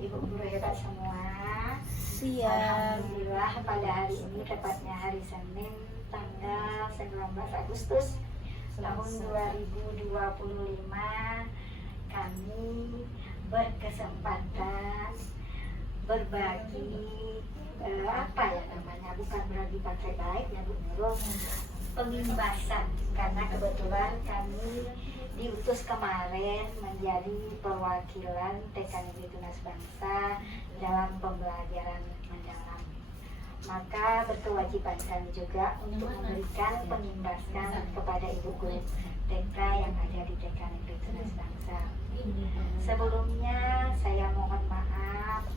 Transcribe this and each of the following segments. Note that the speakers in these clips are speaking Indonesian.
Ibu guru hebat semua. Siang. Alhamdulillah pada hari ini, tepatnya hari Senin tanggal 19 Agustus tahun 2025, kami berkesempatan berbagi apa ya namanya, bukan berbagi pakai baik ya Bu Nurul, pengimbasan, karena kebetulan kami diutus kemarin menjadi perwakilan TK Negeri Tunas Bangsa dalam pembelajaran mendalam. Maka berkewajiban kami juga untuk memberikan pengimbasan kepada ibu guru TK yang ada di TK Negeri Tunas Bangsa. Sebelumnya saya mohon maaf,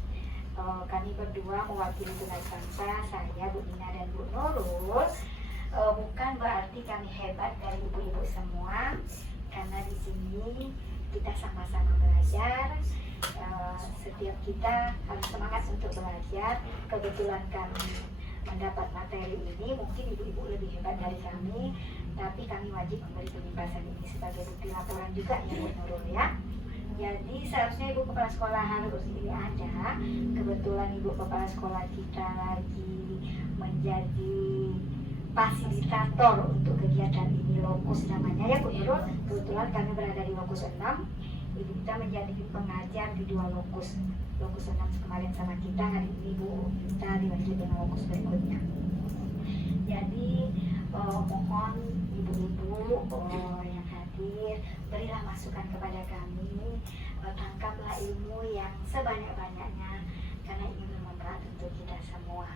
kami berdua mewakili Tunas Bangsa, saya Bu Nina dan Bu Nurul. Bukan berarti kami hebat dari ibu-ibu semua, karena di sini kita sama-sama belajar. Setiap kita harus semangat untuk belajar. Kebetulan kami mendapat materi ini, mungkin ibu-ibu lebih hebat dari kami, tapi kami wajib memberi pengimbasan ini sebagai bukti laporan juga ya Bu Nurul ya. Jadi seharusnya ibu kepala sekolah harus ini ada. Kebetulan ibu kepala sekolah kita lagi menjadi fasilitator untuk kegiatan ini, lokus namanya ya Bu Nurul. Kebetulan kami berada di lokus 6, ibu kita menjadi pengajar di 2 lokus. Lokus 6 kemarin sama kita, hari ini Bu kita dilanjut dengan lokus berikutnya. Jadi mohon ibu-ibu yang hadir, berilah masukan kepada kami, tangkaplah ilmu yang sebanyak-banyaknya, karena ini bermanfaat untuk kita semua.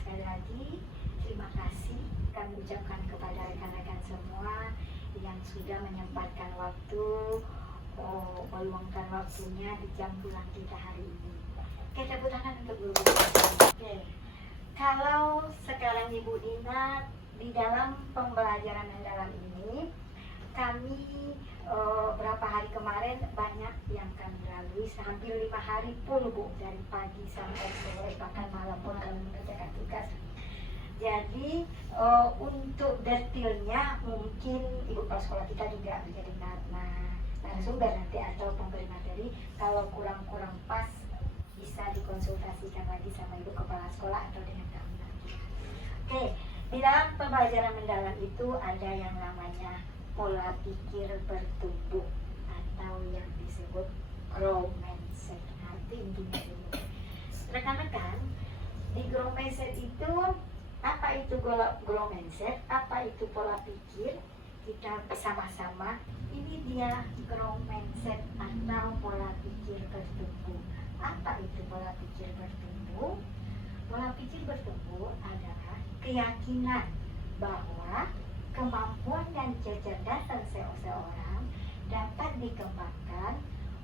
Sekali lagi terima kasih kami ucapkan kepada rekan-rekan semua yang sudah menyempatkan waktu, meluangkan waktunya di jam pulang kita hari ini. Oke, tepuk tangan untuk guru. Oke. Kalau sekarang Ibu Dina di dalam pembelajaran mendalam ini, kami berapa hari kemarin banyak yang kami lalui, hampir 5 hari full Bu, dari pagi sampai sore, bahkan malam pun kami mengerjakan tugas. Jadi untuk detailnya mungkin ibu kepala sekolah kita juga menjadi narasumber nanti atau pemberi materi. Kalau kurang-kurang pas bisa dikonsultasikan lagi sama ibu kepala sekolah atau dengan kami nanti. Oke, di dalam pembelajaran mendalam itu ada yang namanya pola pikir bertumbuh atau yang disebut growth mindset. Nanti intinya dulu. Rekan-rekan, di growth mindset itu apa itu growth mindset? Apa itu pola pikir? Kita bersama-sama. Ini dia growth mindset atau pola pikir bertumbuh. Apa itu pola pikir bertumbuh? Pola pikir bertumbuh adalah keyakinan bahwa kemampuan dan kecerdasan seseorang dapat dikembangkan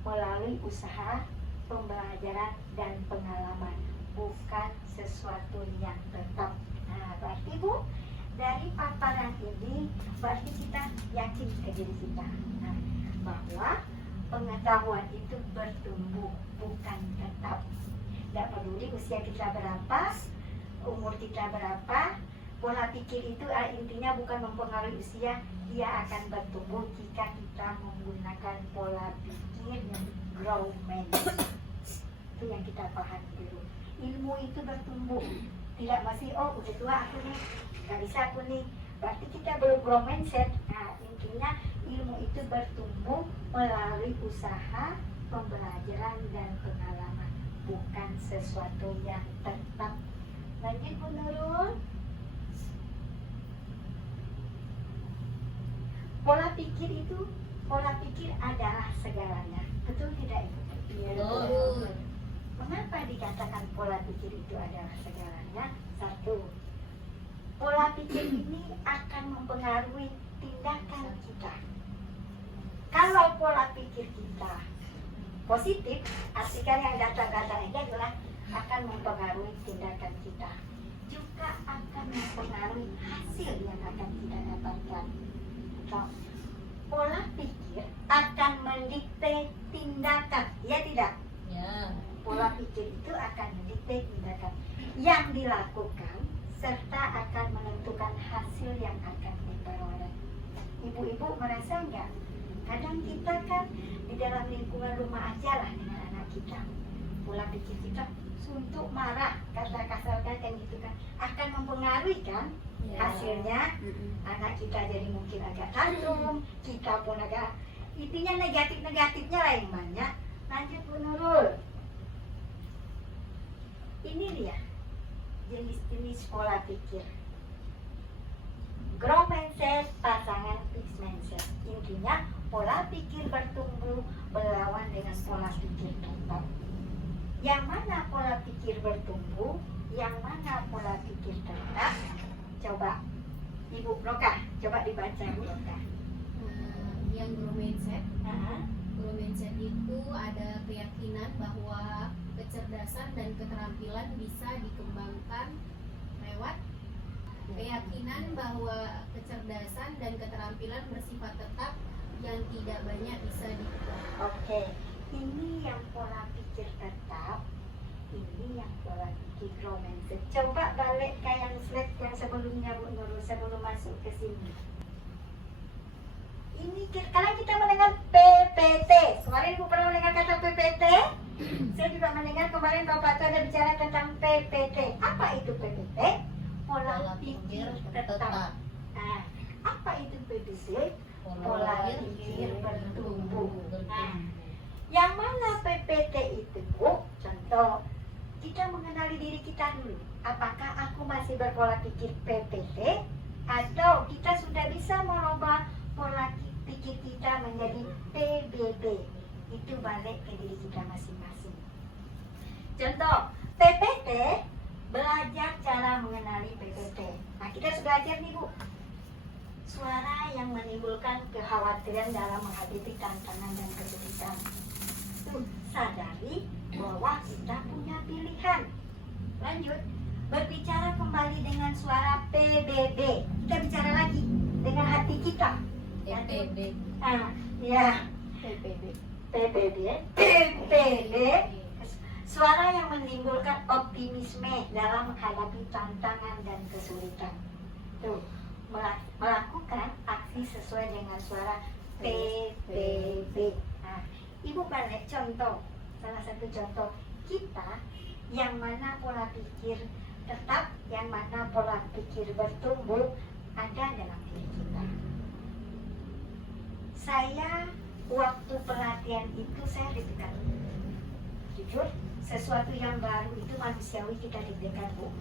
melalui usaha, pembelajaran, dan pengalaman, bukan sesuatu yang tetap. Nah, berarti Bu, dari paparan ini berarti kita yakin ke diri kita, bahwa pengetahuan itu bertumbuh, bukan tetap. Tidak peduli usia kita berapa, umur kita berapa, pola pikir itu intinya bukan mempengaruhi usia, dia akan bertumbuh jika kita menggunakan pola pikir yang growth mindset. Itu yang kita pahami dulu. Ilmu itu bertumbuh. Tidak masih, oh udah tua aku nih, gak bisa aku nih, berarti kita belum growth mindset. Nah, intinya ilmu itu bertumbuh melalui usaha, pembelajaran, dan pengalaman, bukan sesuatu yang tetap. Lanjut Bu Nurul. Pola pikir adalah segalanya. Betul tidak Ibu? Iya. Betul. Mengapa dikatakan pola pikir itu adalah segalanya? 1. Pola pikir ini akan mempengaruhi tindakan kita. Kalau pola pikir kita positif, artikan yang datang-datang aja adalah akan mempengaruhi tindakan kita. Juga akan mempengaruhi hasil yang akan kita dapatkan. Pola pikir akan mendikte tindakan, ya tidak? Ya. Pola pikir itu akan mendikte tindakan yang dilakukan serta akan menentukan hasil yang akan diperoleh. Ibu-ibu merasa enggak? Kadang kita kan di dalam lingkungan rumah aja lah dengan anak kita. kita suntuk, marah, kata kasar kan gitu kan, akan mempengaruhi kan hasilnya. Anak kita jadi mungkin agak tantrum, kita pun agak, intinya negatifnya lah yang banyak. Lanjut Bu Nurul. Ini dia jenis-jenis pola pikir. Growth mindset, pasangan fixed mindset. Intinya pola pikir bertumbuh berlawan dengan pola pikir tetap. Yang mana pola pikir bertumbuh, yang mana pola pikir tetap? Coba Ibu Roka, coba dibaca Bu Roka. Yang growth mindset. Nah, Growth mindset itu ada keyakinan bahwa kecerdasan dan keterampilan bisa dikembangkan lewat keyakinan bahwa kecerdasan dan keterampilan bersifat tetap yang tidak banyak bisa diubah. Oke, ini yang pola pikir tetap, ini yang pola pikir growth mindset. Coba balik ke yang slide yang sebelumnya Bu Nurul, sebelum masuk ke sini. Ini kalau kita mendengar PPT, kemarin Ibu pernah mendengar kata PPT? Saya juga mendengar kemarin Bapak itu ada bicara tentang PPT. Apa itu PPT? Pola pikir tetap. Nah, apa itu PPT? Pola pikir bertumbuh. Nah, yang mana PPT itu Bu? Contoh, kita mengenali diri kita dulu. Apakah aku masih berpola pikir PPT? Atau kita sudah bisa merubah pola pikir kita menjadi PBB? Itu balik ke diri kita masing-masing. Contoh, PPT, belajar cara mengenali PPT. Nah, kita sudah belajar nih Bu, suara yang menimbulkan kekhawatiran dalam menghadapi tantangan dan kesulitan. Tuh, sadari bahwa kita punya pilihan. Lanjut, berbicara kembali dengan suara PBB. Kita bicara lagi dengan hati kita. PPB. Ah, ya, PBB, suara yang menimbulkan optimisme dalam menghadapi tantangan dan kesulitan. Tuh, melakukan aksi sesuai dengan suara PBB. Nah, Ibu balik contoh, salah satu contoh kita yang mana pola pikir tetap, yang mana pola pikir bertumbuh ada dalam diri kita. Saya waktu pelatihan itu saya deg-degan. Jujur, sesuatu yang baru itu manusiawi kita deg-degan Bu.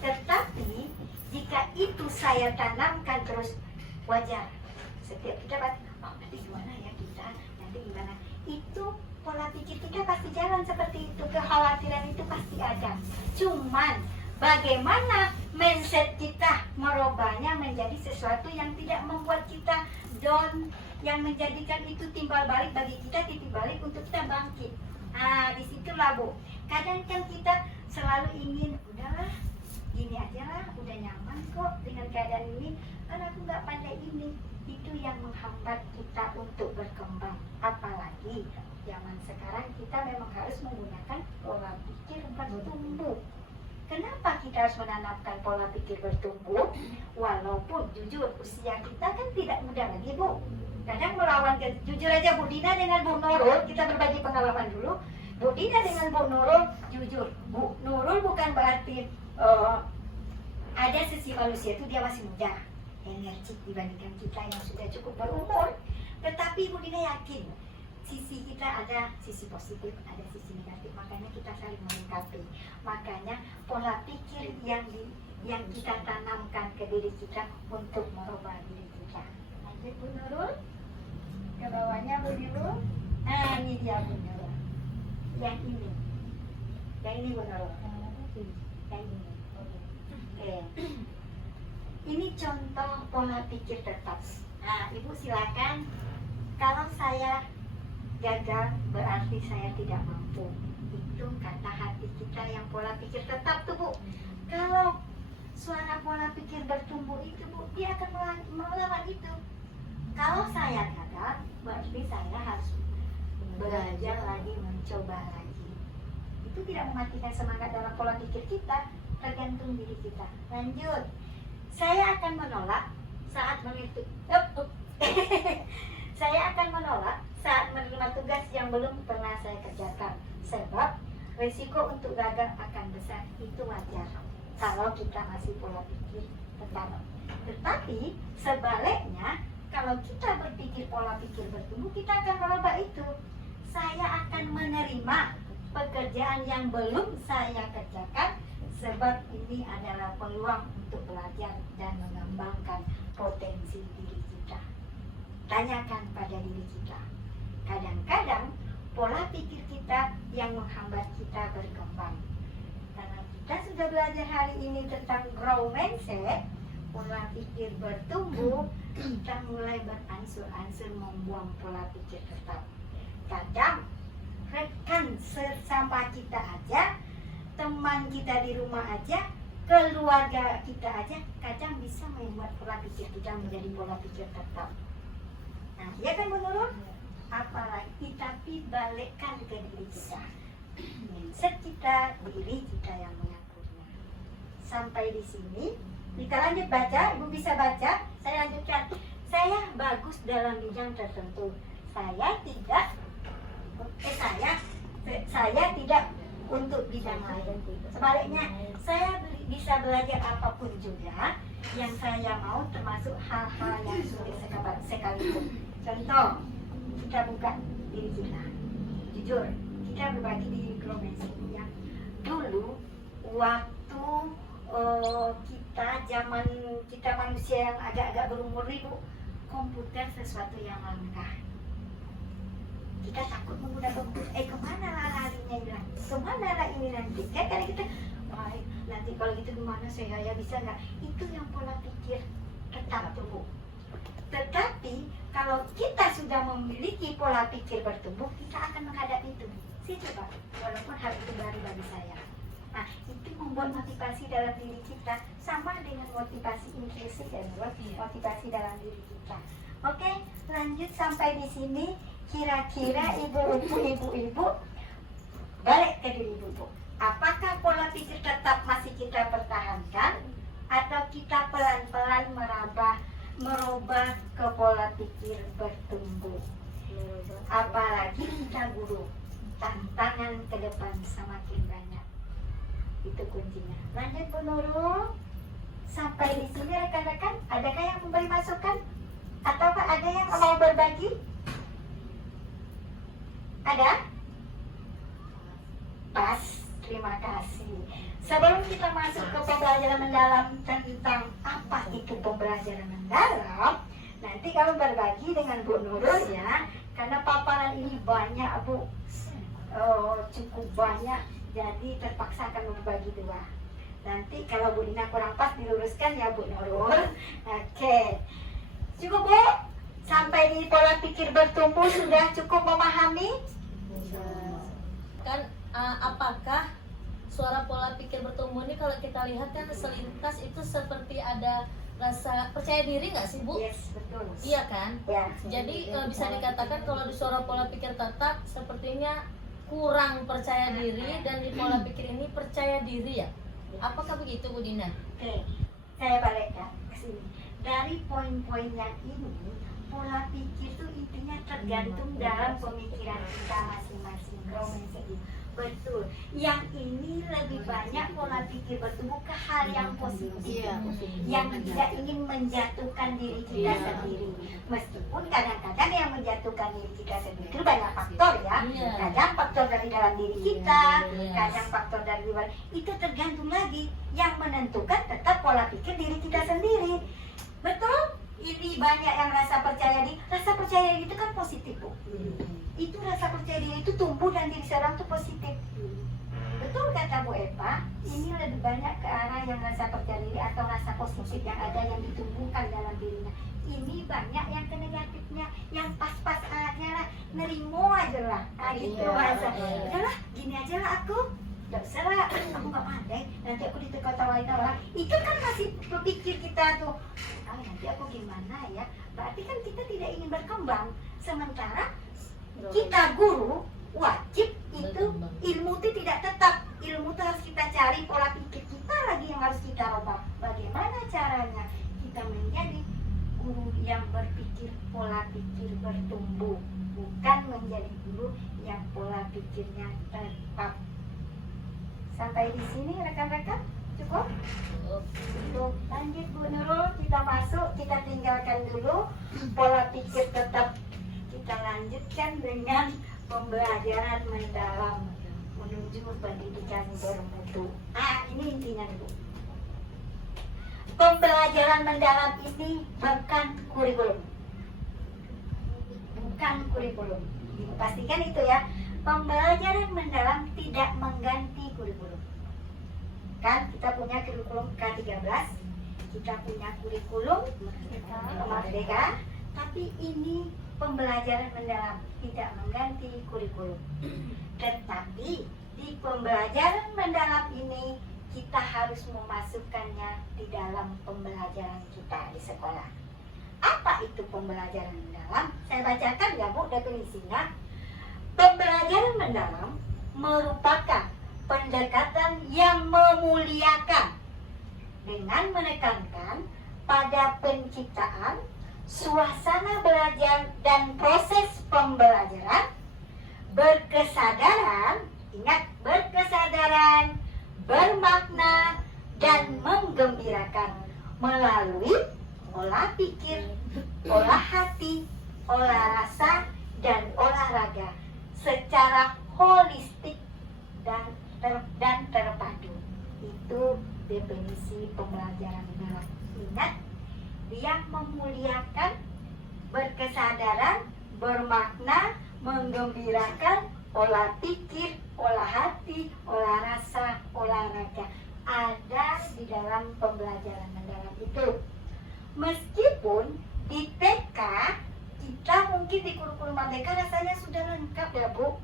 Tetapi jika itu saya tanamkan terus, wajar. Setiap kita pasti, oh nanti gimana ya kita, nanti gimana. Itu pola pikir kita pasti jalan seperti itu, kekhawatiran itu pasti ada. Cuman bagaimana mindset kita merubahnya menjadi sesuatu yang tidak membuat kita down, yang menjadikan itu timbal balik bagi kita, titik balik untuk kita bangkit. Nah, disitulah Bu. Kadang kan kita selalu ingin, udahlah, gini aja lah, udah nyaman kok dengan keadaan ini, kan aku nggak pandai ini. Itu yang menghambat kita untuk berkembang. Apalagi zaman sekarang kita memang harus menggunakan pola pikir bertumbuh. Kenapa kita harus menanamkan pola pikir bertumbuh? Walaupun jujur usia kita kan tidak muda lagi Bu. Kadang melawan, jujur aja Bu Dina dengan Bu Nurul, kita berbagi pengalaman dulu. Bu Dina dengan Bu Nurul, jujur, Bu Nurul bukan berarti ada sisi manusia itu dia masih muda, energik dibandingkan kita yang sudah cukup berumur. Tetapi Bu Dina yakin sisi kita ada sisi positif, ada sisi negatif, makanya kita saling melengkapi. Makanya pola pikir yang kita tanamkan ke diri kita untuk merubah diri kita. Lanjut Bu Nurul, ke bawahnya Bu Nurul. Nah, ini dia Bu Nurul. Yang ini Bu Nurul. Yang ini. Oke. Ini contoh pola pikir tetap. Nah, Ibu silakan. Kalau saya gagal berarti saya tidak mampu. Itu kata hati kita yang pola pikir tetap tuh Bu. Kalau suara pola pikir bertumbuh itu Bu, dia akan melawan itu. Kalau saya gagal, berarti saya harus belajar lagi, mencoba lagi. Itu tidak mematikan semangat dalam pola pikir kita, tergantung diri kita. Lanjut. Saya akan menolak saat saya akan menolak saat menerima tugas yang belum pernah saya kerjakan. Sebab Resiko untuk gagal akan besar, itu wajar kalau kita masih pola pikir tetap. Tetapi sebaliknya, kalau kita berpikir pola pikir bertumbuh, kita akan merubah itu. Saya akan menerima pekerjaan yang belum saya kerjakan, sebab ini adalah peluang untuk belajar dan mengembangkan potensi diri kita. Tanyakan pada diri kita. Kadang-kadang pola pikir kita yang menghambat kita berkembang. Karena kita sudah belajar hari ini tentang grow mindset, pola pikir bertumbuh, kita mulai beransur-ansur membuang pola pikir tetap. Kadang rekan sesama kita aja, teman kita di rumah aja, keluarga kita aja, kadang bisa membuat pola pikir kita menjadi pola pikir tetap. Nah, ya kan menurut? Apalagi tapi balikkan ke diri kita. Mindset kita, diri kita yang mengaturnya. Sampai di sini, kita lanjut baca. Ibu bisa baca? Saya lanjutkan. Saya bagus dalam bidang tertentu. Saya tidak untuk bidang lain. Sebaliknya, saya bisa belajar apapun juga yang saya mau, termasuk hal-hal yang sulit sekalipun. Contoh, kita buka diri kita. Jujur, kita berbagi di Grow Mindset ya. Dulu waktu zaman kita manusia yang agak-agak berumur ribu, komputer sesuatu yang langka. Kita takut menggunakan komputer. Kemana lah larinya bilang? Kemana lah ini nanti? Karena kita, nanti kalau gitu gimana saya bisa nggak? Itu yang pola pikir tetap tumbuh. Tetapi kalau kita sudah memiliki pola pikir bertumbuh, kita akan menghadapi itu. Saya coba, walaupun hal itu baru bagi saya. Nah, itu membuat motivasi dalam diri kita sama dengan motivasi intrinsik dan motivasi dalam diri kita. Oke, lanjut sampai di sini. Kira-kira ibu-ibu balik ke diri ibu. Apakah pola pikir tetap masih kita pertahankan atau kita pelan-pelan merubah ke pola pikir bertumbuh? Apalagi kita guru, tantangan ke depan semakin banyak. Itu kuncinya. Lanjut Bu Nurul. Sampai di sini rekan-rekan, adakah yang memberi masukan? Ataukah ada yang mau berbagi? Ada? Pas, terima kasih. Sebelum kita masuk ke pembelajaran mendalam tentang apa itu pembelajaran mendalam, nanti kalau berbagi dengan Bu Nurul ya, karena paparan ini banyak Bu, cukup banyak, jadi terpaksa akan berbagi dua. Nanti kalau Bu Dina kurang pas diluruskan ya Bu Nurul. Oke, cukup Bu? Sampai di pola pikir bertumbuh sudah cukup memahami? Kan apakah suara pola pikir bertumbuh ini kalau kita lihat kan selintas itu seperti ada rasa percaya diri nggak sih Bu? Yes, betul. Iya kan? Ya. Jadi bisa dikatakan kalau di suara pola pikir tetap sepertinya kurang percaya diri, dan di pola pikir ini percaya diri ya? Apakah begitu Bu Dina? Oke, saya balik ya ke sini. Dari poin-poin yang ini, pola pikir itu intinya tergantung dalam pemikiran kita masing-masing. Betul. Yang ini lebih banyak pola pikir bertumbuh ke hal yang positif, yang tidak ingin menjatuhkan diri kita sendiri. Meskipun kadang-kadang yang menjatuhkan diri kita sendiri itu banyak faktor ya. Kadang faktor dari dalam diri kita, kadang faktor dari luar. Itu tergantung lagi. Yang menentukan tetap pola pikir diri kita sendiri. Betul? Ini banyak yang rasa percaya diri. Rasa percaya diri itu kan positif Bu. Itu rasa percaya diri itu tumbuh dan diri seorang itu positif. Betul kata Bu Eva, ini lebih banyak ke arah yang rasa percaya diri atau rasa positif yang ada yang ditumbuhkan dalam dirinya. Ini banyak yang ke negatifnya, yang pas-pas aja lah, nerimo aja lah. Gitu rasa. Udahlah, gini aja lah aku. Gak usah lah, aku gak pandai, nanti aku ditertawain orang. Itu kan masih berpikir kita tuh, nanti aku gimana ya. Berarti kan kita tidak ingin berkembang. Sementara kita guru wajib itu ilmu itu tidak tetap. Ilmu itu harus kita cari, pola pikir kita lagi yang harus kita rubah. Bagaimana caranya kita menjadi guru yang berpikir pola pikir bertumbuh, bukan menjadi guru yang pola pikirnya tetap. Sampai di sini rekan-rekan cukup? Cukup. Lanjut Bu Nurul, kita masuk, kita tinggalkan dulu pola pikir tetap. Kita lanjutkan dengan pembelajaran mendalam menuju pendidikan bermutu. Ini intinya dulu. Pembelajaran mendalam ini bukan kurikulum. Bukan kurikulum. Pastikan itu ya. Pembelajaran mendalam tidak mengganti kurikulum. Kan kita punya kurikulum K13, kita punya kurikulum Merdeka, tapi ini pembelajaran mendalam tidak mengganti kurikulum. Tetapi di pembelajaran mendalam ini kita harus memasukkannya di dalam pembelajaran kita di sekolah. Apa itu pembelajaran mendalam? Saya bacakan ya Bu definisinya. Pembelajaran mendalam merupakan pendekatan yang memuliakan dengan menekankan pada penciptaan suasana belajar dan proses pembelajaran berkesadaran, ingat berkesadaran, bermakna dan menggembirakan melalui olah pikir, olah hati, olah rasa dan olahraga secara holistik dan terpadu. Itu definisi pembelajaran mendalam. Ingat, dia memuliakan, berkesadaran, bermakna, menggembirakan, olah pikir, olah hati, olah rasa, olahraga. Ada di dalam pembelajaran mendalam itu. Meskipun di TK kita mungkin di kurikulum Merdeka rasanya sudah lengkap ya Bu,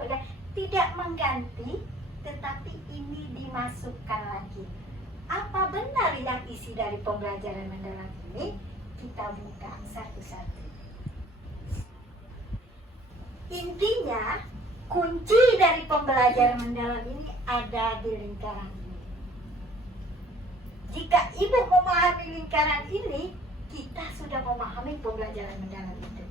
tidak mengganti, tetapi ini dimasukkan lagi. Apa benar yang isi dari pembelajaran mendalam ini? Kita buka satu-satu. Intinya, kunci dari pembelajaran mendalam ini ada di lingkaran ini. Jika Ibu memahami lingkaran ini, kita sudah memahami pembelajaran mendalam itu.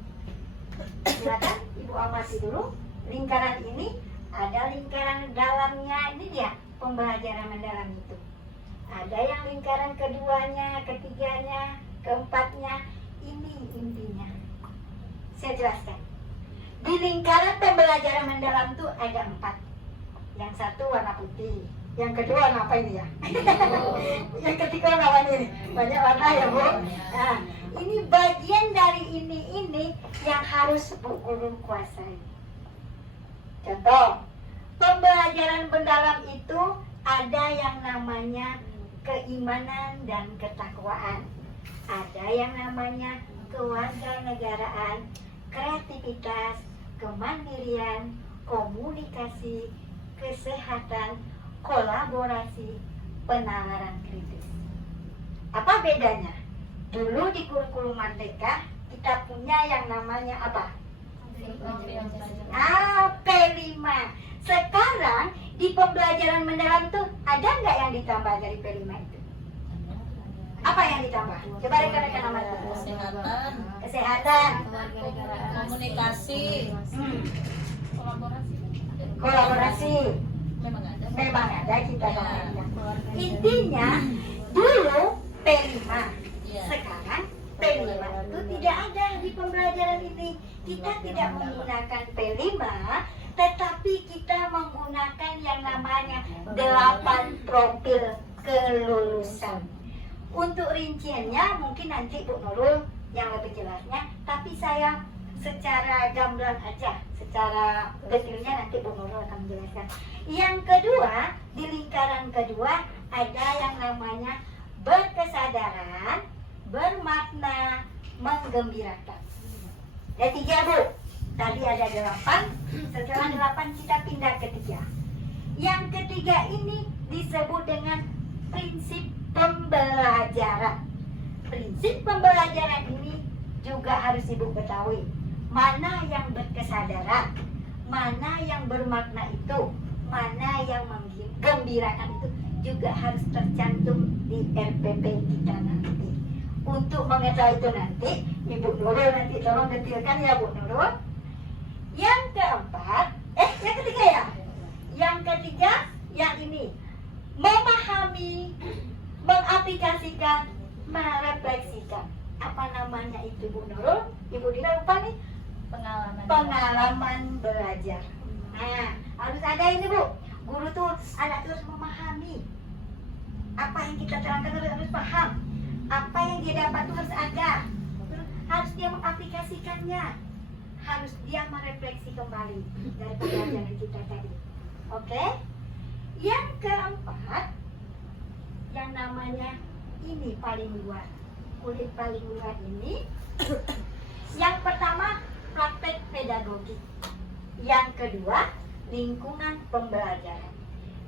Silakan Ibu amati dulu. Lingkaran ini ada lingkaran dalamnya, ini dia pembelajaran mendalam itu. Ada yang lingkaran keduanya, ketiganya, keempatnya. Ini intinya. Saya jelaskan. Di lingkaran pembelajaran mendalam itu ada 4. Yang satu warna putih, yang kedua warna apa ini ya? Yang ketiga warna apa ini? Banyak warna ya Bu. Nah, ini bagian dari ini yang harus Bu Guru kuasai. Contoh, pembelajaran mendalam itu ada yang namanya keimanan dan ketakwaan. Ada yang namanya kewarganegaraan, kreativitas, kemandirian, komunikasi, kesehatan, kolaborasi, penalaran kritis. Apa bedanya? Dulu di kurikulum Merdeka kita punya yang namanya apa? P5. Sekarang di pembelajaran mendalam tuh ada nggak yang ditambah dari P5 itu? Apa yang ditambah? Coba rekan-rekan amati. Kesehatan, komunikasi, kolaborasi. Memang ada kita tambahkan. Intinya dulu P5. Sekarang P5 itu tidak ada di pembelajaran ini. Kita tidak menggunakan P5, tetapi kita menggunakan yang namanya 8 profil kelulusan. Untuk rinciannya mungkin nanti Bu Nurul yang lebih jelasnya, tapi saya secara gamblang aja, secara detailnya nanti Bu Nurul akan menjelaskan. Yang kedua, di lingkaran kedua ada yang namanya berkesadaran, bermakna, menggembirakan. Ada 3 Bu. Tadi ada 8, setelah 8 kita pindah ke 3. Yang ketiga ini disebut dengan prinsip pembelajaran. Prinsip pembelajaran ini juga harus Ibu ketahui. Mana yang berkesadaran, mana yang bermakna itu, mana yang menggembirakan itu juga harus tercantum di RPP kita nanti. Untuk mengetahui itu nanti, Ibu Nurul nanti tolong detailkan ya Bu Nurul. Yang keempat, yang ketiga ya? Yang ketiga, yang ini. memahami, mengaplikasikan, merefleksikan. Apa namanya itu Bu Nurul? Ibu Dina lupa nih. Pengalaman belajar. Nah, harus ada ini Bu. Guru tuh anak terus memahami. Apa yang kita terangkan harus paham. Apa yang dia dapat tuh harus ada. Harus dia mengaplikasikannya. Harus dia merefleksi kembali dari pembelajaran kita tadi. Oke? Yang keempat, yang namanya ini paling luar. Kulit paling luar ini. Yang pertama, praktek pedagogik. Yang kedua, lingkungan pembelajaran.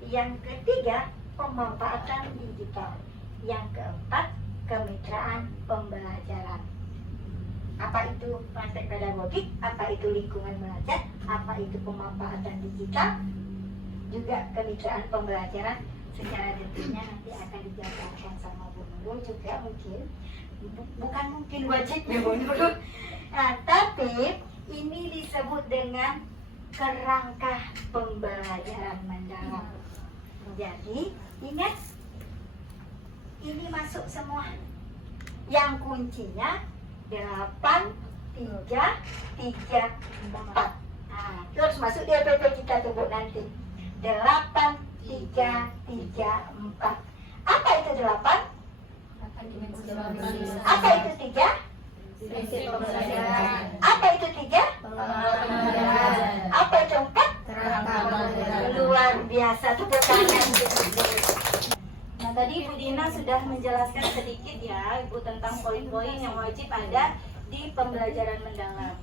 Yang ketiga, pemanfaatan digital. Yang keempat, kemitraan pembelajaran. Apa itu praktek pedagogik? Apa itu lingkungan belajar? Apa itu pemanfaatan digital? Juga kemitraan pembelajaran. Secara detailnya nanti akan dijabarkan sama Bu Nurul juga mungkin. Bukan mungkin wajib ya Bu Nurul. Nah, tapi ini disebut dengan kerangka pembelajaran mendalam. Jadi ingat, ini masuk semua. Yang kuncinya 8, 3, 3, 4. Nah, itu harus masuk di LPP kita tuh Bu nanti. 8, 3, 3, 4. Apa itu 8? Apa itu 3? Prinsip pembelajaran. Apa itu 3? Apa itu 4? Kerangka pembelajaran. Luar biasa, tepuk tangan. Nah, tadi Ibu Dina sudah menjelaskan sedikit ya Ibu tentang poin-poin yang wajib ada di pembelajaran mendalam.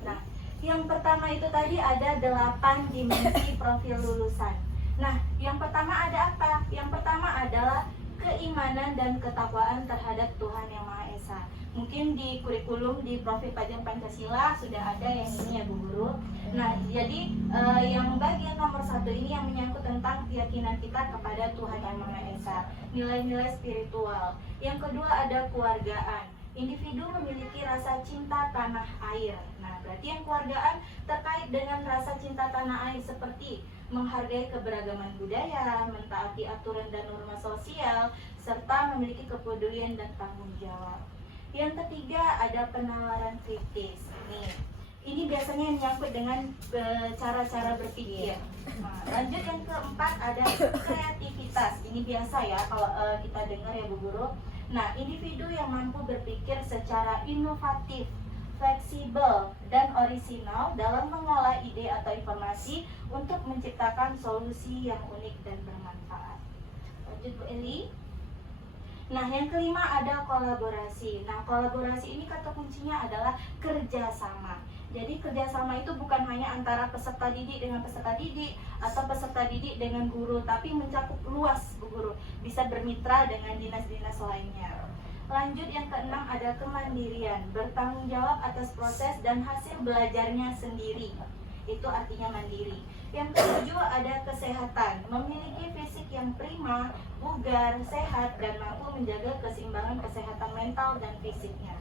Nah, yang pertama itu tadi ada 8 dimensi profil lulusan. Nah, yang pertama ada apa? Yang pertama adalah keimanan dan ketakwaan terhadap Tuhan Yang Maha Esa. Mungkin di kurikulum di Profil Pajang Pancasila sudah ada yang ini ya Bu Guru. Nah, jadi yang bagian nomor 1 ini yang menyangkut tentang keyakinan kita kepada Tuhan Yang Maha Esa, nilai-nilai spiritual. Yang kedua ada keluargaan. Individu memiliki rasa cinta tanah air. Nah, berarti yang keluargaan terkait dengan rasa cinta tanah air seperti menghargai keberagaman budaya, mentaati aturan dan norma sosial, serta memiliki kepedulian dan tanggung jawab. Yang ketiga ada penawaran kritis. Ini biasanya yang menyangkut dengan cara-cara berpikir. Nah, lanjut yang keempat ada kreativitas. Ini biasa ya kalau kita dengar ya Bu Guru. Nah, individu yang mampu berpikir secara inovatif, fleksibel, dan orisinal dalam mengolah ide atau informasi untuk menciptakan solusi yang unik dan bermanfaat. Lanjut Bu Eli. Nah, yang kelima ada kolaborasi. Nah, kolaborasi ini kata kuncinya adalah kerjasama. Jadi kerjasama itu bukan hanya antara peserta didik dengan peserta didik atau peserta didik dengan guru, tapi mencakup luas Bu Guru. Bisa bermitra dengan dinas-dinas lainnya. Lanjut yang keenam ada kemandirian, bertanggung jawab atas proses dan hasil belajarnya sendiri. Itu artinya mandiri. Yang ketujuh ada kesehatan, memiliki fisik yang prima, bugar, sehat, dan mampu menjaga keseimbangan kesehatan mental dan fisiknya.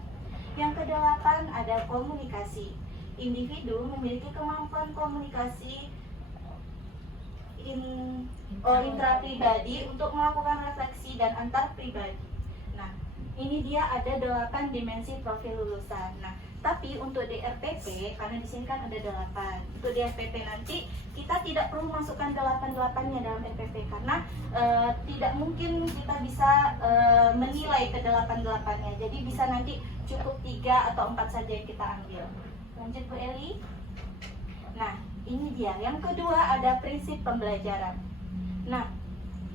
Yang kedelapan ada komunikasi. Individu memiliki kemampuan komunikasi intrapribadi untuk melakukan refleksi dan antar pribadi. Nah, ini dia ada 8 dimensi profil lulusan. Nah, tapi untuk di RPP, karena di sini kan ada 8. Untuk di RPP nanti kita tidak perlu masukkan 8-8-nya dalam RPP karena tidak mungkin kita bisa menilai ke 8-8-nya. Jadi bisa nanti cukup 3 atau 4 saja yang kita ambil. Lanjut Bu Eli. Nah, ini dia. Yang kedua ada prinsip pembelajaran. Nah,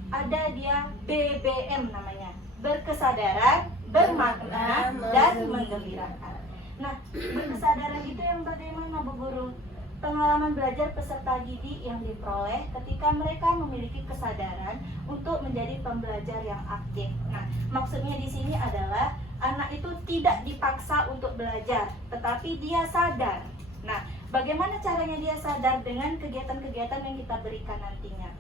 ada dia BBM namanya. Berkesadaran, bermakna, dan menggembirakan. Nah, berkesadaran itu yang bagaimana Bu Guru? Pengalaman belajar peserta didik yang diperoleh ketika mereka memiliki kesadaran untuk menjadi pembelajar yang aktif. Nah, maksudnya di sini adalah anak itu tidak dipaksa untuk belajar, tetapi dia sadar. Nah, bagaimana caranya dia sadar? Dengan kegiatan-kegiatan yang kita berikan nantinya.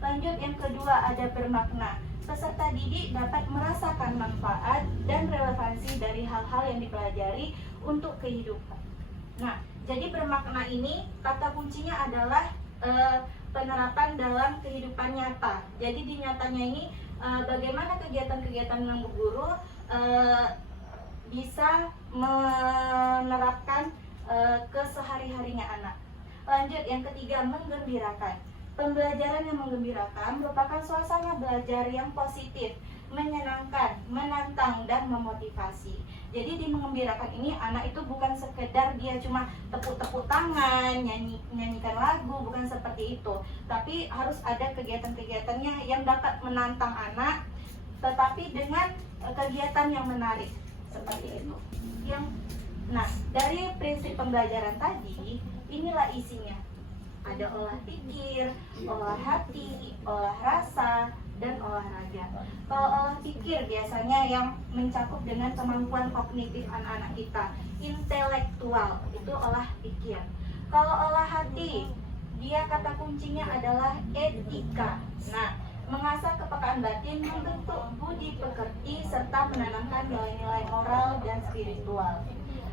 Lanjut yang kedua ada bermakna. Peserta didik dapat merasakan manfaat dan relevansi dari hal-hal yang dipelajari untuk kehidupan. Nah, jadi bermakna ini kata kuncinya adalah penerapan dalam kehidupan nyata. Jadi di nyatanya ini bagaimana kegiatan-kegiatan yang Bu Guru bisa menerapkan kesehari-harinya anak. Lanjut, yang ketiga, menggembirakan. Pembelajaran yang menggembirakan merupakan suasana belajar yang positif, menyenangkan, menantang, dan memotivasi. Jadi di menggembirakan ini anak itu bukan sekedar dia cuma tepuk-tepuk tangan, nyanyikan lagu, bukan seperti itu. Tapi harus ada kegiatan-kegiatannya yang dapat menantang anak, tetapi dengan kegiatan yang menarik seperti itu. Nah, dari prinsip pembelajaran tadi, inilah isinya. Ada olah pikir, olah hati, olah rasa, dan olahraga. Kalau olah pikir biasanya yang mencakup dengan kemampuan kognitif anak-anak kita, intelektual, itu olah pikir. Kalau olah hati, dia kata kuncinya adalah etika. Nah, mengasah kepekaan batin, membentuk budi pekerti, serta menanamkan nilai-nilai moral dan spiritual.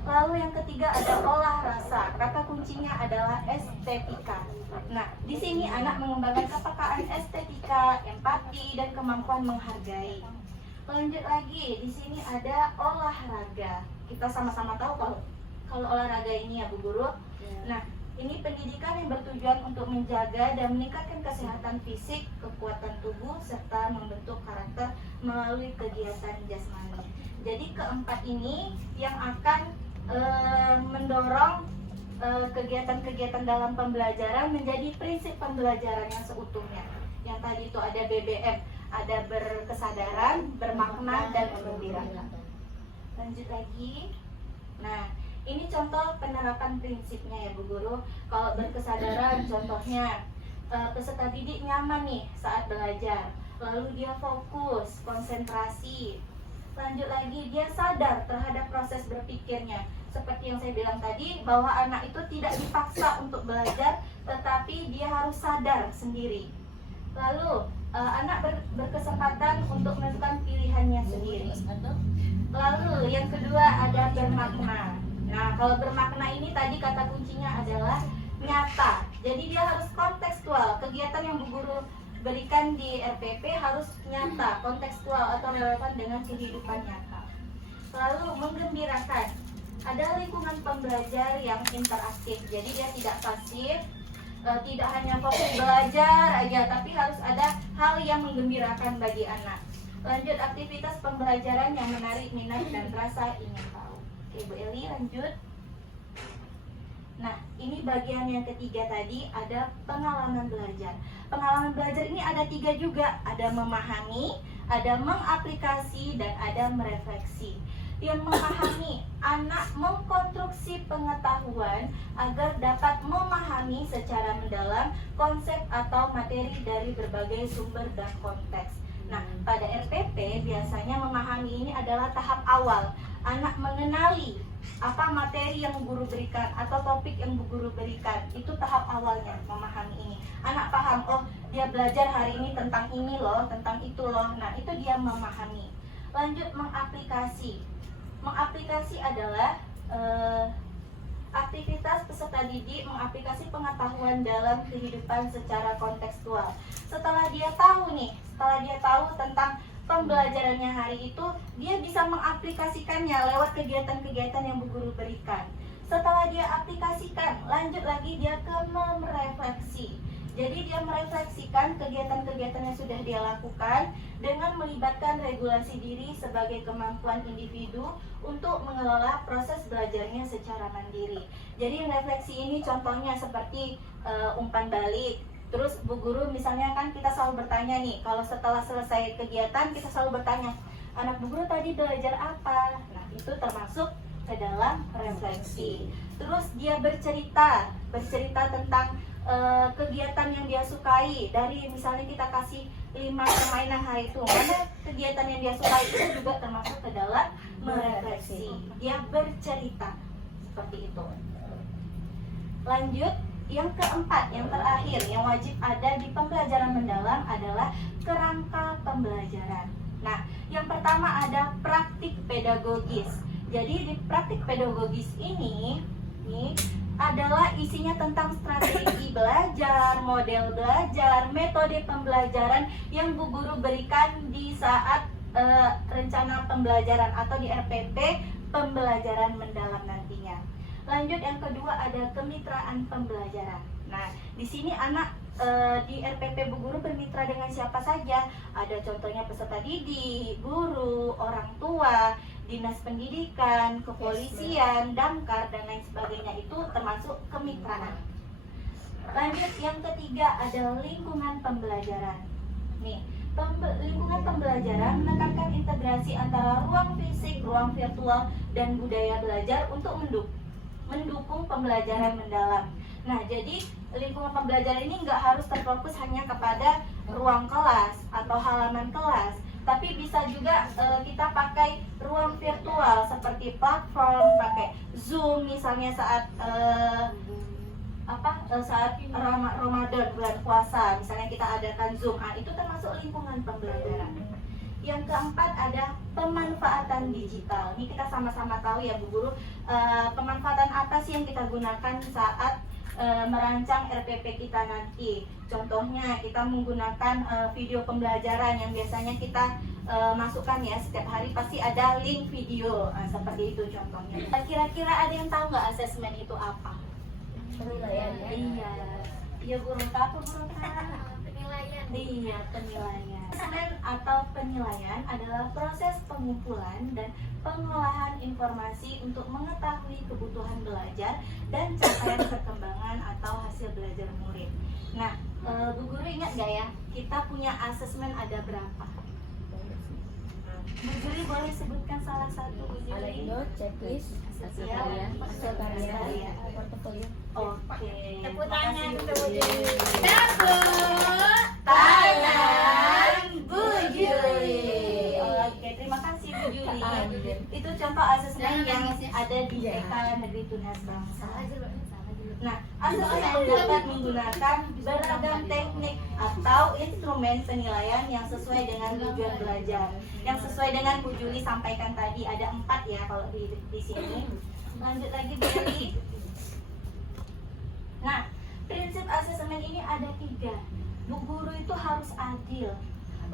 Lalu yang ketiga ada olah rasa. Kata kuncinya adalah estetika. Nah, di sini anak mengembangkan kepekaan estetika, empati, dan kemampuan menghargai. Lanjut lagi, di sini ada olahraga. Kita sama-sama tahu kalau olahraga ini ya Bu Guru. Nah, ini pendidikan yang bertujuan untuk menjaga dan meningkatkan kesehatan fisik, kekuatan tubuh, serta membentuk karakter melalui kegiatan jasmani. Jadi keempat ini yang akan mendorong kegiatan-kegiatan dalam pembelajaran menjadi prinsip pembelajaran yang seutuhnya. Yang tadi itu ada BBM, ada berkesadaran, bermakna, dan menggembirakan. Lanjut lagi. Nah, ini contoh penerapan prinsipnya ya Bu Guru. Kalau berkesadaran, contohnya peserta didik nyaman nih saat belajar, lalu dia fokus, konsentrasi. Lanjut lagi, dia sadar terhadap proses berpikirnya. Seperti yang saya bilang tadi, bahwa anak itu tidak dipaksa untuk belajar, tetapi dia harus sadar sendiri. Lalu, anak berkesempatan untuk menentukan pilihannya sendiri. Lalu, yang kedua ada bermakna. Nah, kalau bermakna ini tadi kata kuncinya adalah nyata. Jadi dia harus kontekstual. Kegiatan yang Bu Guru berikan di RPP harus nyata, kontekstual atau relevan dengan kehidupan nyata. Lalu menggembirakan. Ada lingkungan pembelajar yang interaktif. Jadi dia tidak pasif, tidak hanya fokus belajar aja, tapi harus ada hal yang menggembirakan bagi anak. Lanjut, aktivitas pembelajaran yang menarik minat dan rasa ingin tahu. Oke Bu Eli, lanjut. Nah, ini bagian yang ketiga tadi ada pengalaman belajar. Pengalaman belajar ini ada 3 juga. Ada memahami, ada mengaplikasi, dan ada merefleksi. Yang memahami, anak mengkonstruksi pengetahuan agar dapat memahami secara mendalam konsep atau materi dari berbagai sumber dan konteks. Nah, pada RPP biasanya memahami ini adalah tahap awal. Anak mengenali apa materi yang guru berikan atau topik yang guru berikan. Itu tahap awalnya memahami ini. Anak paham, oh dia belajar hari ini tentang ini loh, tentang itu loh. Nah, itu dia memahami. Lanjut, mengaplikasi. Mengaplikasi adalah aktivitas peserta didik mengaplikasi pengetahuan dalam kehidupan secara kontekstual. Setelah dia tahu tentang pembelajarannya hari itu, dia bisa mengaplikasikannya lewat kegiatan-kegiatan yang Bu Guru berikan. Setelah dia aplikasikan, lanjut lagi dia ke merefleksi. Jadi dia merefleksikan kegiatan-kegiatan yang sudah dia lakukan dengan melibatkan regulasi diri sebagai kemampuan individu untuk mengelola proses belajarnya secara mandiri. Jadi refleksi ini contohnya seperti umpan balik. Terus Bu Guru misalnya kan kita selalu bertanya nih, kalau setelah selesai kegiatan kita selalu bertanya, anak Bu Guru tadi belajar apa? Nah, itu termasuk ke dalam refleksi. Terus dia bercerita tentang kegiatan yang dia sukai. Dari misalnya kita kasih 5 permainan hari itu, mana kegiatan yang dia sukai itu juga termasuk ke dalam merefleksi. Dia bercerita seperti itu. Lanjut, yang keempat, yang terakhir, yang wajib ada di pembelajaran mendalam adalah kerangka pembelajaran. Nah, yang pertama ada praktik pedagogis. Jadi di praktik pedagogis ini adalah isinya tentang strategi belajar, model belajar, metode pembelajaran yang Bu Guru berikan di saat rencana pembelajaran atau di RPP pembelajaran mendalam nantinya. Lanjut, yang kedua ada kemitraan pembelajaran. Nah, di sini anak di RPP Bu Guru bermitra dengan siapa saja. Ada contohnya peserta didik, guru, orang tua, dinas pendidikan, kepolisian, damkar, dan lain sebagainya. Itu termasuk kemitraan. Lanjut, yang ketiga ada lingkungan pembelajaran. Nih, lingkungan pembelajaran menekankan integrasi antara ruang fisik, ruang virtual, dan budaya belajar untuk mendukung pembelajaran mendalam. Nah, jadi lingkungan pembelajaran ini nggak harus terfokus hanya kepada ruang kelas atau halaman kelas, tapi bisa juga kita pakai ruang virtual seperti platform, pakai Zoom misalnya saat saat Ramadan, bulan puasa, misalnya kita adakan Zoom. Itu termasuk lingkungan pembelajaran. Yang keempat ada pemanfaatan digital. Ini kita sama-sama tahu ya Bu Guru, pemanfaatan apa sih yang kita gunakan saat merancang RPP kita nanti. Contohnya kita menggunakan video pembelajaran yang biasanya kita masukkan ya, setiap hari pasti ada link video, seperti itu contohnya. Kira-kira ada yang tahu nggak asesmen itu apa? Penilaian ya. Iya guru tahu, Penilaian. Iya, penilaian. Asesmen atau penilaian adalah proses pengumpulan dan pengolahan informasi untuk mengetahui kebutuhan belajar dan capaian perkembangan atau hasil belajar murid. Nah, Bu Guru ingat gak ya, kita punya asesmen ada berapa? Bu Guru boleh sebutkan salah satu, Bu Guru? Ada itu checklist, hasil Ya, karya, hasil karya. portofolio. Oke. Tepuk tangan Makasih, untuk Bu Bu Juli. Juli. Tepuk tangan Bu Juli. Oke, terima kasih Bu Juli. Itu contoh asesmen yang ada di TK Negeri Tunas Bangsa. Nah, asesmen dapat menggunakan beragam teknik atau instrumen penilaian yang sesuai dengan tujuan belajar. Yang sesuai dengan Bu Juli sampaikan tadi, ada 4 ya kalau di sini. Lanjut lagi Bu Juli. Nah, prinsip asesmen ini ada 3. Bu Guru itu harus adil,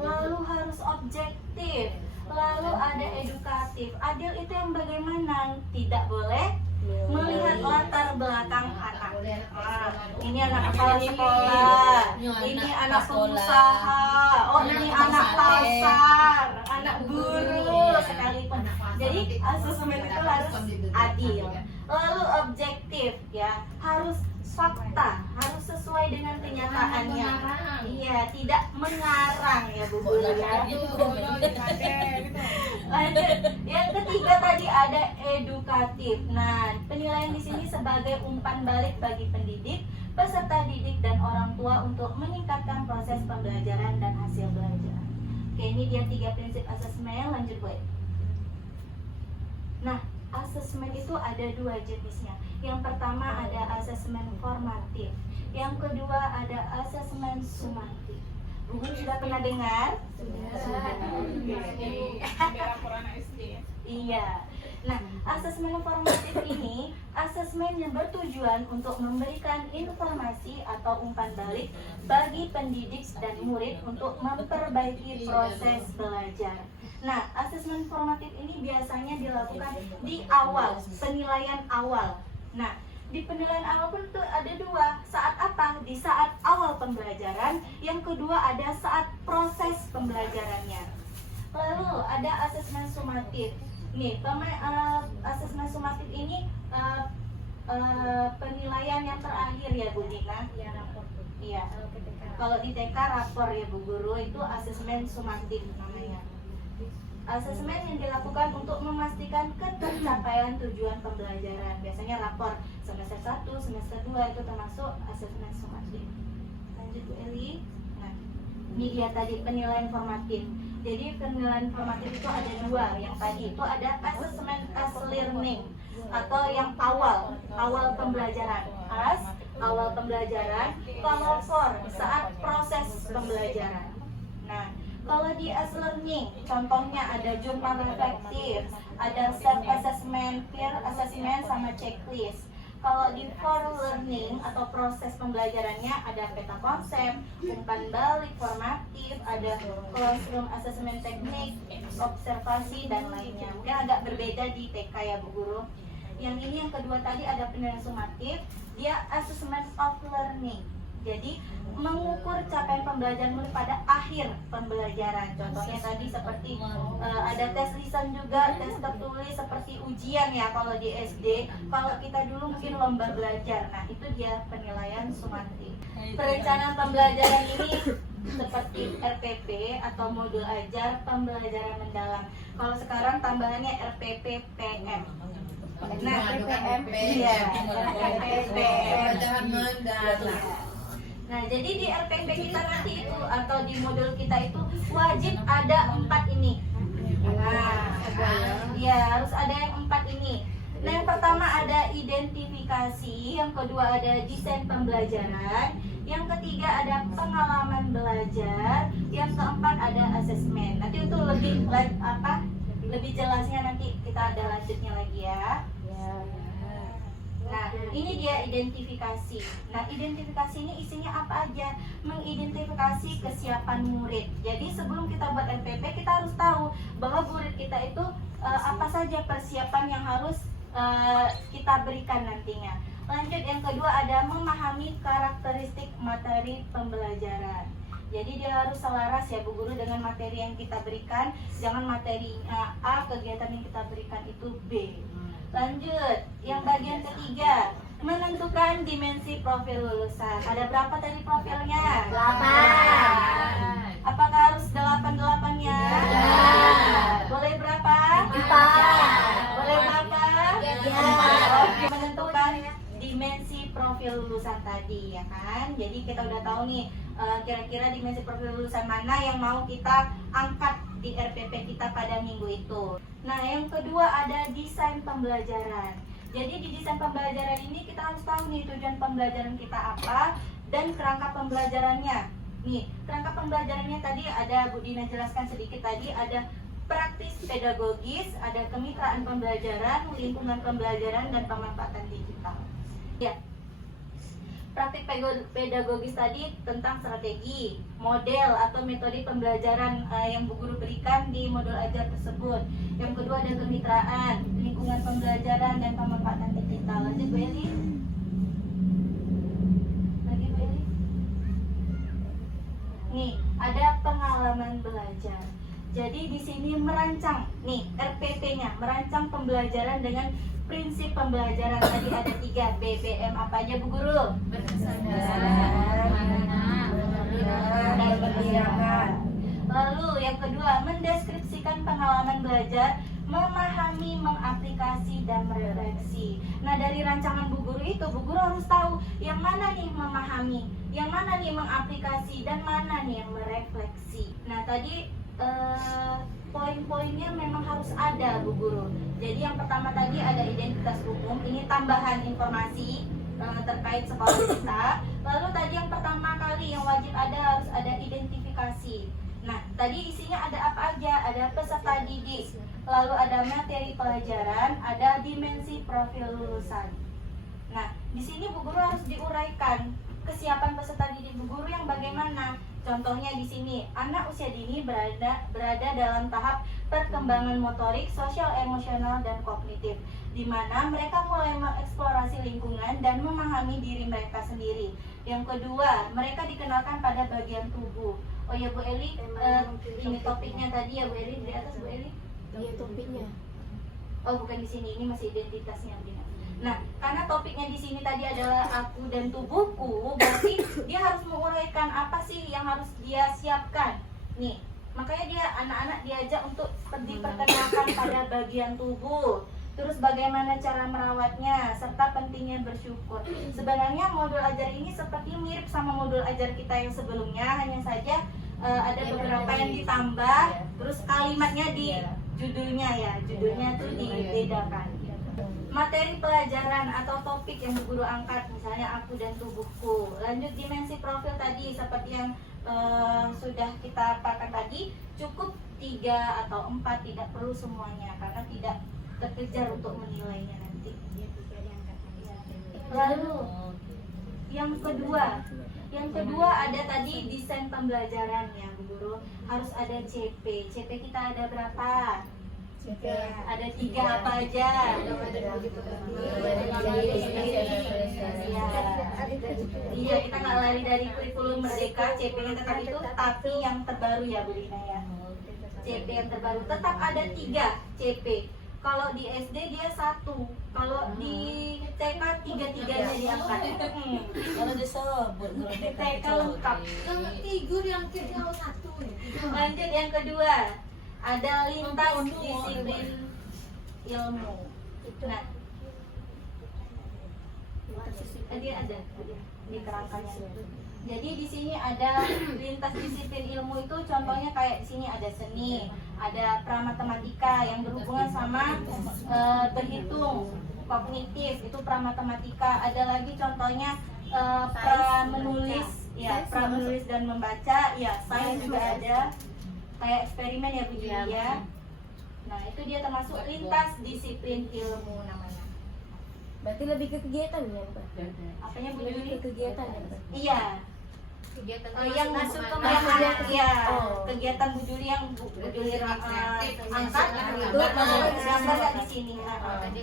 lalu harus objektif, lalu ada edukatif. Adil itu yang bagaimana? Tidak boleh melihat latar belakang anak. Ini anak kepala sekolah, ini anak pengusaha, ini anak pasar, anak guru sekalipun. Jadi asesmen itu harus adil, lalu objektif ya, harus fakta, harus sesuai dengan kenyataannya. Iya, tidak mengarang ya Bu Guru ya. Lanjut, yang ketiga tadi ada edukatif. Nah, penilaian di sini sebagai umpan balik bagi pendidik, peserta didik dan orang tua untuk meningkatkan proses pembelajaran dan hasil belajar. Oke, ini dia 3 prinsip asesmen. Lanjut Bu. Nah, asesmen itu ada 2 jenisnya. Yang pertama ada asesmen formatif, yang kedua ada asesmen sumatif. Bu Guru sudah pernah dengar? Iya. Nah, asesmen formatif ini asesmen yang bertujuan untuk memberikan informasi atau umpan balik bagi pendidik dan murid untuk memperbaiki proses belajar. Nah, asesmen formatif ini biasanya dilakukan di awal, penilaian awal. Nah, di penilaian awal pun itu ada 2. Saat apa? Di saat awal pembelajaran. Yang kedua ada saat proses pembelajarannya. Lalu ada asesmen sumatif. Nih, asesmen sumatif ini penilaian yang terakhir ya Bu Dina. Iya. Kalau di TK rapor ya Bu Guru, itu asesmen sumatif namanya. Asesmen yang dilakukan untuk memastikan ketercapaian tujuan pembelajaran. Biasanya rapor semester 1, semester 2 itu termasuk asesmen sumatif. Lanjut Bu Eli. Nah, ini dia tadi penilaian formatif. Jadi penilaian formatif itu ada 2. Yang tadi itu ada asesmen as learning atau yang awal pembelajaran. Awal pembelajaran, kalau for saat proses pembelajaran. Nah, kalau di as learning, contohnya ada jurnal reflektif, ada self assessment, peer assessment, sama checklist. Kalau di for learning atau proses pembelajarannya ada peta konsep, umpan balik, formatif, ada classroom assessment teknik, observasi dan lainnya. Mungkin agak berbeda di TK ya Bu Guru. Yang ini yang kedua tadi ada penilaian sumatif, dia assessment of learning. Jadi mengukur capaian pembelajaran murid pada akhir pembelajaran. Contohnya tadi seperti ada tes lisan juga, tes tertulis seperti ujian ya kalau di SD. Kalau kita dulu mungkin lomba belajar. Nah, itu dia penilaian sumatif. Perencanaan pembelajaran ini seperti RPP atau modul ajar pembelajaran mendalam. Kalau sekarang tambahannya RPP PM. Nah, PPM iya, RPP Pembelajaran mendalam. Nah, jadi di RPP kita nanti itu atau di modul kita itu wajib ada 4 ini. Nah, ya harus ada yang 4 ini. Nah, yang pertama ada identifikasi, yang kedua ada desain pembelajaran, yang ketiga ada pengalaman belajar, yang keempat ada asesmen. Nanti itu lebih jelasnya nanti kita ada lanjutnya lagi ya. Nah, ini dia identifikasi. Nah, identifikasi ini isinya apa aja? Mengidentifikasi kesiapan murid. Jadi sebelum kita buat RPP, kita harus tahu bahwa murid kita itu apa saja persiapan yang harus kita berikan nantinya. Lanjut, yang kedua ada memahami karakteristik materi pembelajaran. Jadi dia harus selaras ya Bu Guru dengan materi yang kita berikan. Jangan materinya A, kegiatan yang kita berikan itu B. Lanjut, yang bagian ketiga, menentukan dimensi profil lulusan. Ada berapa tadi profilnya? 8. Apakah harus 8-8-nya? Boleh berapa? 4. Boleh berapa? Oke, menentukan dimensi profil lulusan tadi ya kan. Jadi kita udah tahu nih kira-kira dimensi profil lulusan mana yang mau kita angkat di RPP kita pada minggu itu. Nah, yang kedua ada desain pembelajaran. Jadi di desain pembelajaran ini kita harus tahu nih tujuan pembelajaran kita apa dan kerangka pembelajarannya. Nih, kerangka pembelajarannya tadi ada Bu Dina jelaskan sedikit tadi, ada praktis pedagogis, ada kemitraan pembelajaran, lingkungan pembelajaran dan pemanfaatan digital. Ya. Praktik pedagogis tadi tentang strategi, model atau metode pembelajaran yang Bu Guru berikan di modul ajar tersebut. Yang kedua ada kemitraan, lingkungan pembelajaran dan pemanfaatan digital. Lanjut Bu Eli. Lagi Bu Eli. Nih, ada pengalaman belajar. Jadi di sini merancang, nih RPP-nya, merancang pembelajaran dengan prinsip pembelajaran tadi ada 3 BBM apa aja Bu Guru? Dan berpikiran. Lalu yang kedua mendeskripsikan pengalaman belajar, memahami, mengaplikasi dan merefleksi. Nah dari rancangan Bu Guru itu Bu Guru harus tahu yang mana nih memahami, yang mana nih mengaplikasi dan mana nih yang merefleksi. Nah tadi poin-poinnya memang harus ada Bu Guru. Jadi yang pertama tadi ada identitas umum, ini tambahan informasi terkait sekolah kita. Lalu tadi yang pertama kali yang wajib ada harus ada identifikasi. Nah tadi isinya ada apa aja? Ada peserta didik, lalu ada materi pelajaran, ada dimensi profil lulusan. Nah di sini Bu Guru harus diuraikan kesiapan peserta didik Bu Guru yang bagaimana. Contohnya di sini, anak usia dini berada dalam tahap perkembangan motorik, sosial, emosional, dan kognitif, di mana mereka mulai mengeksplorasi lingkungan dan memahami diri mereka sendiri. Yang kedua, mereka dikenalkan pada bagian tubuh. Oh ya Bu Eli, ini topiknya tadi ya Bu Eli, di atas Bu Eli. Iya topiknya. Oh bukan di sini, ini masih identitasnya. Nah, karena topiknya di sini tadi adalah aku dan tubuhku, berarti dia harus menguraikan apa sih yang harus dia siapkan. Nih, makanya dia anak-anak diajak untuk diperkenalkan pada bagian tubuh. Terus bagaimana cara merawatnya, serta pentingnya bersyukur. Sebenarnya modul ajar ini seperti mirip sama modul ajar kita yang sebelumnya, hanya saja ada beberapa yang ditambah, terus kalimatnya di judulnya ya, judulnya tuh dibedakan. Materi pelajaran atau topik yang Bu Guru angkat, misalnya aku dan tubuhku. Lanjut dimensi profil tadi seperti yang sudah kita pakai tadi, cukup 3 atau 4, tidak perlu semuanya karena tidak terkejar untuk menilainya nanti. Lalu yang kedua ada tadi desain pembelajaran ya Bu Guru. Harus ada CP. CP kita ada berapa? Ada 3 apa aja? Iya, kita nggak lari dari kurikulum Merdeka. CP-nya tetap itu, tapi yang terbaru ya Bu Dina ya. CP yang terbaru tetap ada 3 CP. Kalau di SD dia 1, kalau di TK 3-3-nya diangkat. Kalau disebut Di TK lengkap. Figur yang kedua satu. Lanjut yang kedua, ada lintas disiplin ilmu. Nah, tadi ada di kerangkanya. Jadi di sini ada lintas disiplin ilmu itu contohnya kayak di sini ada seni, ada pramatematika yang berhubungan sama berhitung, kognitif itu pramatematika. Ada lagi contohnya pramenulis, ya pramenulis dan membaca, ya sains juga ada. Kayak eksperimen ya Bu Julia ya. Nah itu dia termasuk lintas disiplin ilmu namanya. Berarti lebih ke kegiatan ya, Mbak? Apanya Bu Lebih Juli? ke kegiatan ya, Mbak? Iya. Kegiatan Yang masuk ke ya, Oh. kegiatan Bu Juli yang Bu Juli angkat Itu itu masuk gambar nggak di sini.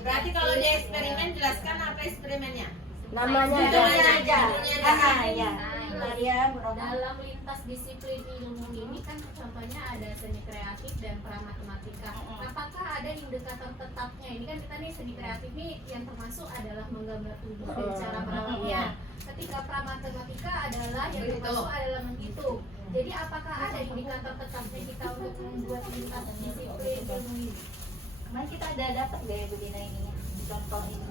Berarti kalau dia eksperimen jelaskan apa eksperimennya? Namanya Judulnya ada. aja. Ya. Nah, Maria, Bu Roma. dalam lintas disiplin ilmu ini kan contohnya ada seni kreatif dan pramatematika. Apakah ada indikator tetapnya? Ini kan kita nih seni kreatif nih yang termasuk adalah menggambar tubuh dan cara merawatnya. Ketika pramatematika adalah yang termasuk adalah menghitung. Jadi apakah ada indikator tetapnya kita untuk membuat lintas disiplin ilmu ini? Kemarin kita ada dapat gak ya Bu Dina ini? Contoh ini.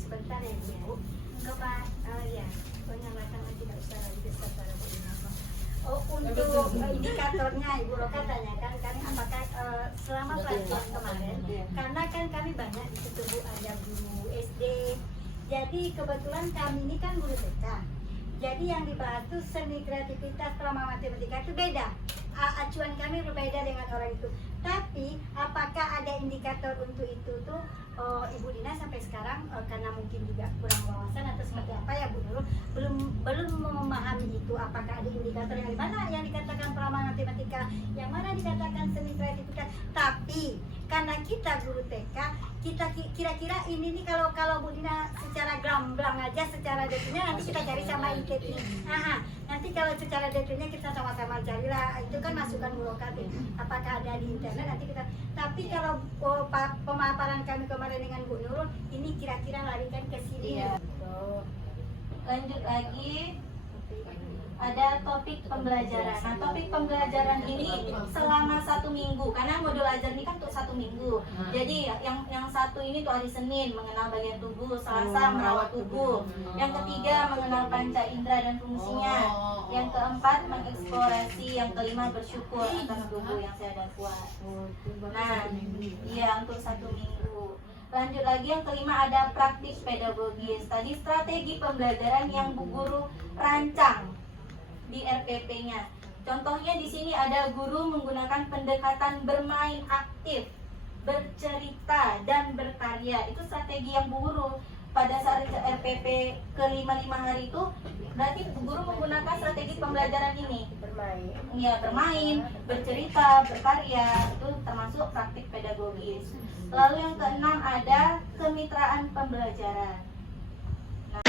Sebentar ya Bu. Enggak Pak, ya. Soalnya makanan tidak usah lagi besar pada Bu Dina. Oh, untuk indikatornya Ibu Roka tanyakan kan apakah selama pelatihan kemarin, karena kan kami banyak di situ Bu, ada guru SD. Jadi kebetulan kami ini kan guru TK. Jadi yang dibahas tuh seni kreativitas pramatematika itu beda. Acuan kami berbeda dengan orang itu. Tapi apakah ada indikator untuk itu tuh Ibu Dina sampai sekarang karena mungkin juga kurang wawasan atau seperti apa ya Bu Nurul belum memahami itu, apakah ada indikator yang mana yang dikatakan pramatematika, yang mana dikatakan seni kreativitas. Tapi karena kita guru TK, kita kira-kira ini nih kalau Bu Dina secara gamblang aja, secara detailnya nanti kita cari sama ITP. Nanti kalau secara detailnya kita sama-sama carilah, itu kan masukan Bu Roka tuh. Apakah ada di internet nanti kita. Tapi kalau pemaparan kami kemarin dengan Bu Nurul, ini kira-kira larikan ke sini. Iya. Lanjut lagi, ada topik pembelajaran. Nah, topik pembelajaran ini selama 1 minggu, karena modul ajar ini kan untuk 1 minggu. Jadi yang satu ini tuh hari Senin mengenal bagian tubuh, Selasa merawat tubuh, yang ketiga mengenal panca indera dan fungsinya, yang keempat mengeksplorasi, yang kelima bersyukur atas tubuh yang sehat dan kuat. Nah, iya untuk 1 minggu. Lanjut lagi yang kelima ada praktik pedagogis. Tadi strategi pembelajaran yang Bu Guru rancang di RPP-nya. Contohnya di sini ada guru menggunakan pendekatan bermain aktif, bercerita dan berkarya. Itu strategi yang Bu Guru pada saat RPP ke-5 hari itu. Berarti Bu Guru menggunakan strategi pembelajaran ini. Iya, bermain, bercerita, berkarya. Itu termasuk praktik pedagogis. Lalu yang keenam ada kemitraan pembelajaran. Nah,